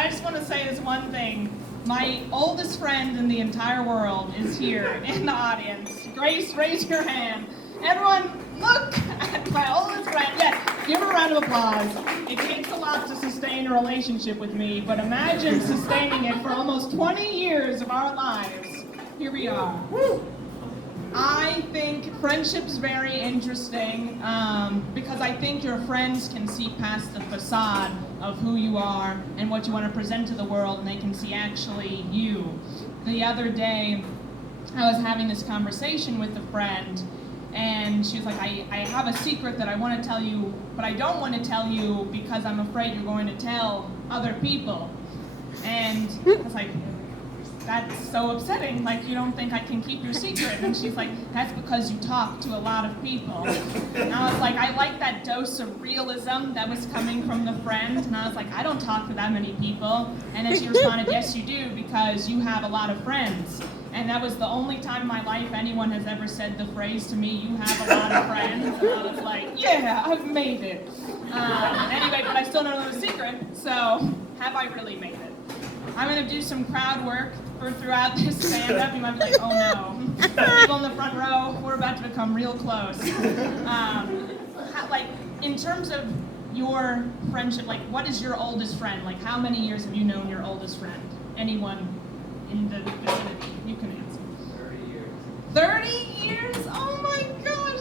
I just want to say this one thing. My oldest friend in the entire world is here in the audience. Grace, raise your hand. Everyone, look at my oldest friend. Yes, give her a round of applause. It takes a lot to sustain a relationship with me, but imagine sustaining it for almost 20 years of our lives. Here we are. Woo. I think friendship's very interesting because I think your friends can see past the facade of who you are and what you want to present to the world, and they can see actually you. The other day, I was having this conversation with a friend, and she was like, I have a secret that I want to tell you, but I don't want to tell you because I'm afraid you're going to tell other people. And I was like, that's so upsetting, like you don't think I can keep your secret? And she's like, that's because you talk to a lot of people. And I was like, I like that dose of realism that was coming from the friend, and I was like, I don't talk to that many people. And then she responded, yes you do, because you have a lot of friends. And that was the only time in my life anyone has ever said the phrase to me, you have a lot of friends. And I was like, yeah, I've made it. Anyway, but I still don't know the secret, so have I really made it? I'm going to do some crowd work throughout this stand-up. You might be like, oh no, people in the front row, we're about to become real close. Like, in terms of your friendship, like, what is your oldest friend? Like, how many years have you known your oldest friend? Anyone in the vicinity? You can answer. 30 years. 30 years? Oh my gosh,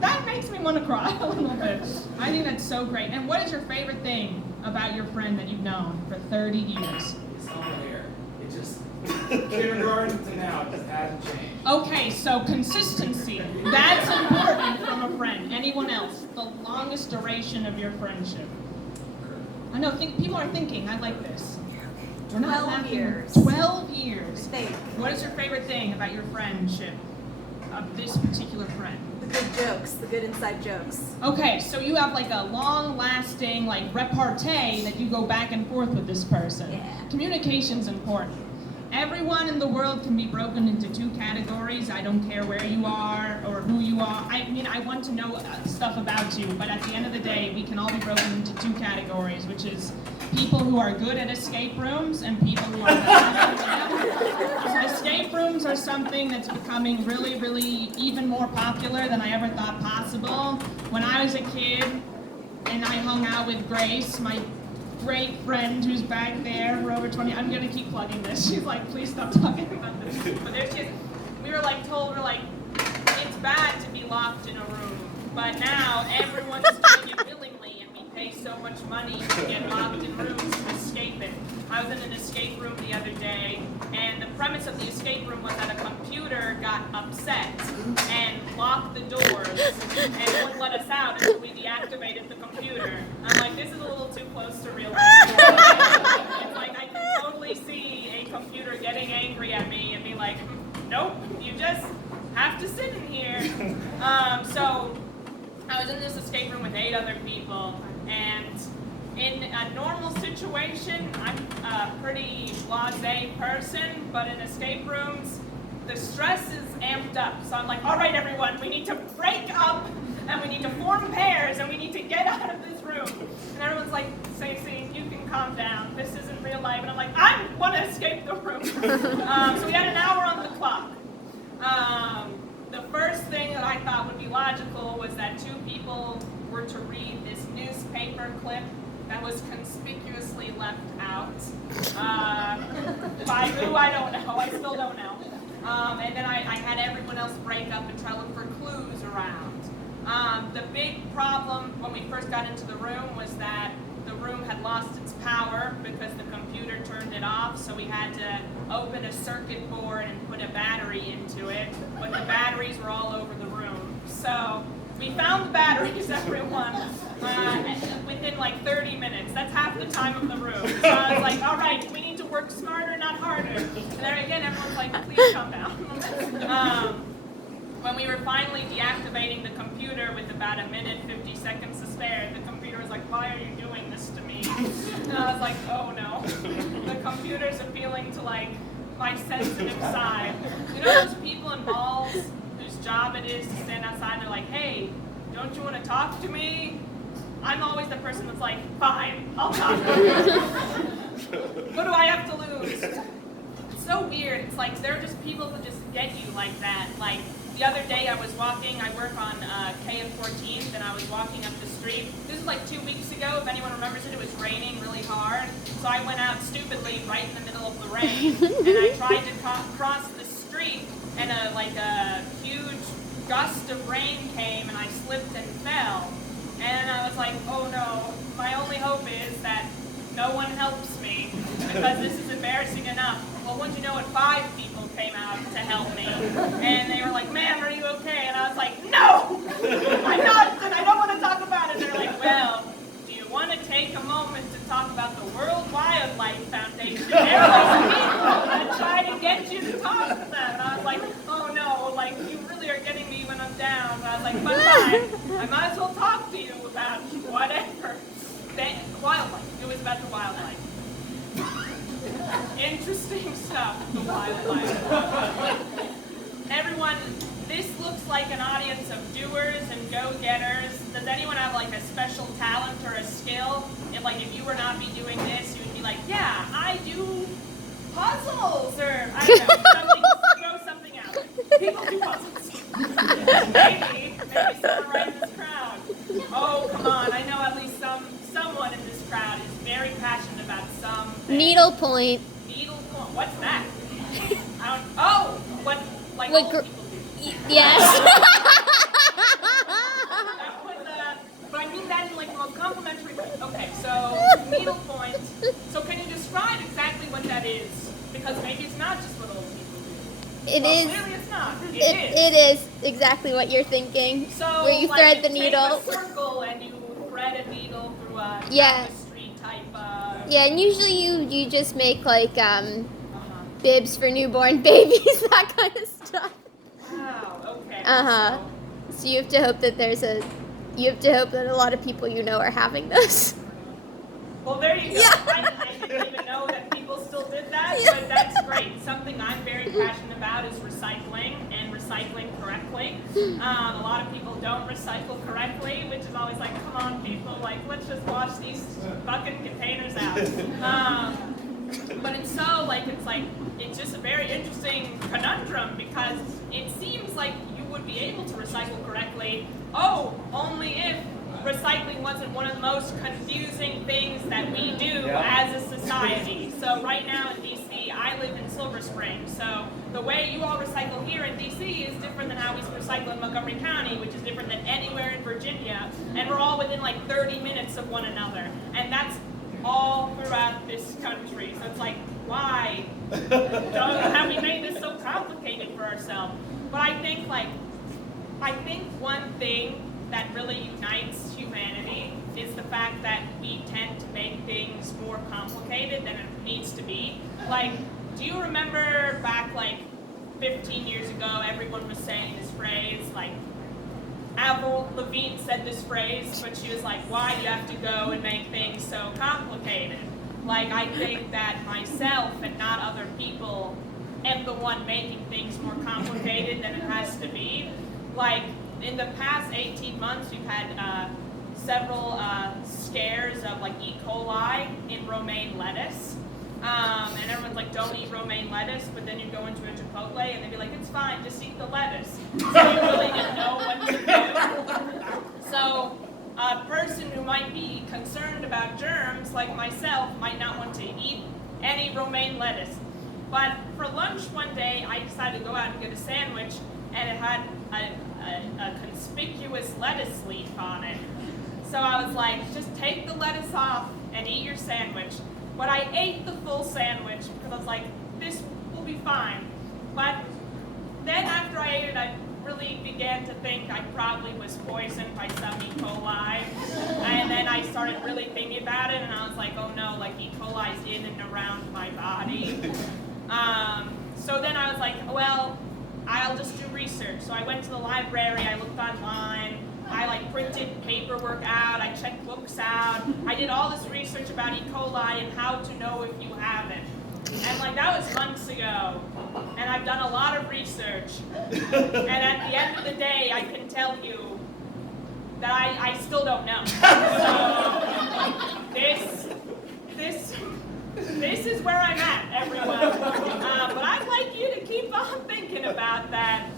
that makes me want to cry a little bit. I think that's so great. And what is your favorite thing about your friend that you've known for 30 years? It's all hair. It just, kindergarten to now, it just hasn't changed. Okay, so consistency. That's important from a friend. Anyone else? The longest duration of your friendship? I know, people are thinking, I like this. We're not 12 years. 12 years. I think. What is your favorite thing about your friendship of this particular friend? The good jokes, the good inside jokes. Okay, so you have like a long-lasting like repartee that you go back and forth with this person. Yeah. Communication's important. Everyone in the world can be broken into two categories. I don't care where you are or who you are. I mean, I want to know stuff about you, but at the end of the day, we can all be broken into two categories, which is people who are good at escape rooms and people who are not. So escape rooms are something that's becoming really, really even more popular than I ever thought possible. When I was a kid and I hung out with Grace, my great friend who's back there for over 20, I'm gonna keep plugging this. She's like, please stop talking about this. But there she is. We were like told, it's bad to be locked in a room. But now everyone's doing it willingly, and we pay so much money to get locked in rooms to escape it. I was in an escape room the other day, and the premise of the escape room was that a computer got upset and locked the doors and wouldn't let us out until we deactivated the computer. I'm like, this is a little too close to real life. It's like I can totally see a computer getting angry at me and be like, nope, you just have to sit in here. So I was in this escape room with 8 other people, and in a normal situation, I'm a pretty blasé person, but in escape rooms, the stress is amped up. So I'm like, all right, everyone, we need to break up, and we need to form pairs, and we need to get out of this room. And everyone's like, Stacey, you can calm down. This isn't real life. And I'm like, I want to escape the room. So we had an hour on the clock. The first thing that I thought would be logical was that 2 people were to read this newspaper clip that was conspicuously left out. By who, I don't know. I still don't know. And then I had everyone else break up and try to look for clues around. The big problem when we first got into the room was that the room had lost its power because the computer turned it off, so we had to open a circuit board and put a battery into it, but the batteries were all over the room. So we found the batteries, everyone, within like 30 minutes. That's half the time of the room. So I was like, all right, we need to work smarter, not harder. And then again, everyone's like, please calm down. When we were finally deactivating the computer with about 1 minute, 50 seconds to spare, the computer was like, why are you doing this to me? And I was like, oh no. The computer's appealing to like my sensitive side. You know those people in malls whose job it is to stand outside and they're like, hey, don't you want to talk to me? I'm always the person that's like, fine, I'll talk to you. What do I have to lose? It's so weird. It's like there are just people who just get you like that. Like the other day I was walking, I work on K and 14th, and I was walking up the street. This was like 2 weeks ago, if anyone remembers it. It was raining really hard. So I went out stupidly right in the middle of the rain, and I tried to cross the street, and a huge gust of rain came, and I slipped and fell. And I was like, oh no, my only hope is that no one helps me, because this is embarrassing enough. Well, wouldn't you know it, 5 people came out to help me. And they were like, ma'am, are you okay? And I was like, no, I'm not, and I don't want to talk about it. They're like, well, do you want to take a moment to talk about the World Wildlife Foundation? They're like people that try to get you to talk to them. And I was like, oh no, like, you really are getting me when I'm down. And I was like, but fine, I might as well talk to you about whatever. Wildlife. It was about the wildlife. Interesting stuff, the wildlife. Everyone, this looks like an audience of doers and go-getters. Does anyone have like a special talent or a skill? If you were not be doing this, you would be like, yeah, I do puzzles, or I don't know, throw something out. People do puzzles. Maybe someone right in this crowd. Oh, come on, I know at least someone in this crowd is very passionate about something. Needlepoint. Needlepoint. What's that? What old people do. Yes. That was, but I mean that in like the most complimentary way. Okay, so needlepoint. So can you describe exactly what that is? Because maybe it's not just what old people do. It is. Clearly it's not. It is exactly what you're thinking. So where you thread the needle. Take a circle and you thread a needle through a tapestry type. Yeah, and usually you just make like bibs for newborn babies, that kind of stuff. Wow. Okay. So you have to hope that a lot of people you know are having this. Well, there you go. Yeah. I didn't even know that people still did that, but that's great. Something I'm very passionate about is recycling, and recycling correctly. A lot of people don't recycle correctly, which is always like, come on, people, like, let's just wash these fucking containers out. But it's so, it's just a very interesting conundrum, because it seems like you would be able to recycle correctly, only if recycling wasn't one of the most confusing things that we do as a society. So right now in DC, I live in Silver Spring, so the way you all recycle here in DC is different than how we recycle in Montgomery County, which is different than anywhere in Virginia, and we're all within like 30 minutes of one another, and that's all throughout this country. So it's like, why have we made this so complicated for ourselves? But I think one thing that really unites humanity is the fact that we tend to make things more complicated than it needs to be. Like, do you remember back 15 years ago, everyone was saying this phrase, Avril Lavigne said this phrase, but she was like, why do you have to go and make things so complicated? I think that myself and not other people am the one making things more complicated than it has to be. In the past 18 months, we've had several scares of E. coli in romaine lettuce. And everyone's like, don't eat romaine lettuce, but then you go into a Chipotle and they'd be like, it's fine, just eat the lettuce. So you really didn't know what to do. So a person who might be concerned about germs, like myself, might not want to eat any romaine lettuce. But for lunch one day, I decided to go out and get a sandwich, and it had a conspicuous lettuce leaf on it. So I was like, just take the lettuce off and eat your sandwich. But I ate the full sandwich because I was like, this will be fine. But then after I ate it, I really began to think I probably was poisoned by some E. coli. And then I started really thinking about it, and I was like, oh no, E. coli's in and around my body. So then I was like, well, I'll just do research. So I went to the library, I looked online, I printed paperwork out, I checked books out, I did all this research about E. coli and how to know if you have it. And that was months ago, and I've done a lot of research. And at the end of the day, I can tell you that I still don't know. So this I'm at, everyone. But I'd like you to keep on thinking about that.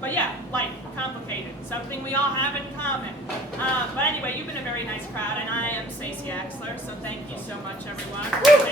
But yeah, life, complicated, something we all have in common. But anyway, you've been a very nice crowd, and I am Stacey Axler, so thank you so much, everyone.